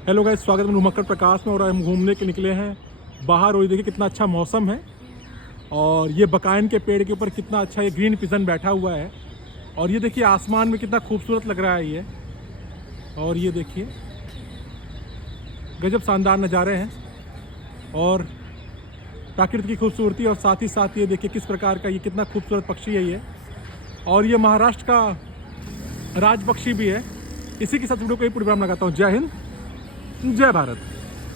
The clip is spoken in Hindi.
हेलो गाइस, स्वागत है मकर प्रकाश में। और हम घूमने के निकले हैं बाहर। और ये देखिए कितना अच्छा मौसम है। और ये बकायन के पेड़ के ऊपर कितना अच्छा ये ग्रीन पिजन बैठा हुआ है। और ये देखिए आसमान में कितना खूबसूरत लग रहा है ये। और ये देखिए गजब शानदार नज़ारे हैं और प्राकृतिक की खूबसूरती। और साथ ही साथ ये देखिए किस प्रकार का ये कितना खूबसूरत पक्षी है ये। और ये महाराष्ट्र का राज पक्षी भी है। इसी के साथ वीडियो को ही प्रोग्राम लगाता हूँ। जय हिंद, जय भारत।